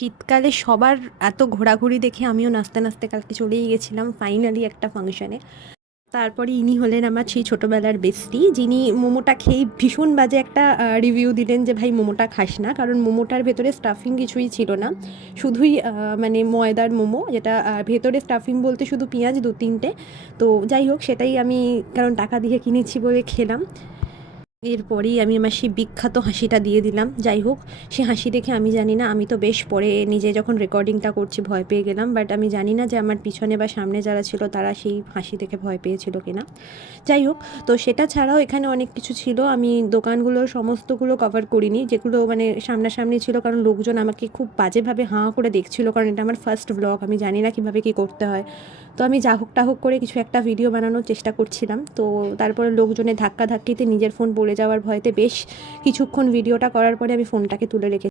শীতকালে সবার এত ঘোরাঘুরি দেখে আমিও নাচতে নাচতে কালকে চলেই গেছিলাম ফাইনালি একটা ফাংশানে। তারপরে ইনি হলেন আমার সেই ছোটোবেলার বেস্টি, যিনি মোমোটা খেয়ে ভীষণ বাজে একটা রিভিউ দিলেন যে ভাই মোমোটা খাস না, কারণ মোমোটার ভেতরে স্টাফিং কিছুই ছিল না, শুধুই মানে ময়দার মোমো, যেটা ভেতরে স্টাফিং বলতে শুধু পেঁয়াজ 2-3টে। তো যাই হোক, সেটাই আমি কারণ টাকা দিয়ে কিনেছি বলে খেলাম। এরপরেই আমি আমার সেই বিখ্যাত হাসিটা দিয়ে দিলাম। যাই হোক, সে হাসি দেখে আমি জানি না, আমি তো বেশ পরে নিজে যখন রেকর্ডিংটা করছি ভয় পেয়ে গেলাম, বাট আমি জানি না যে আমার পিছনে বা সামনে যারা ছিল তারা সেই হাসি দেখে ভয় পেয়েছিল কিনা। যাই হোক, তো সেটা ছাড়াও এখানে অনেক কিছু ছিল, আমি দোকানগুলোর সমস্তগুলো কভার করিনি, যেগুলো মানে সামনাসামনি ছিল, কারণ লোকজন আমাকে খুব বাজেভাবে হাঁ করে দেখছিল, কারণ এটা আমার ফার্স্ট ব্লগ, আমি জানি না কীভাবে কী করতে হয়। তো আমি যা হোক টা হোক করে কিছু একটা ভিডিও বানানোর চেষ্টা করছিলাম। তো তারপরে লোকজনের ধাক্কাধাক্কিতে নিজের ফোন পড়ে যাওয়ার ভয়তে বেশ কিছুক্ষণ ভিডিওটা করার পরে আমি ফোনটাকে তুলে রেখে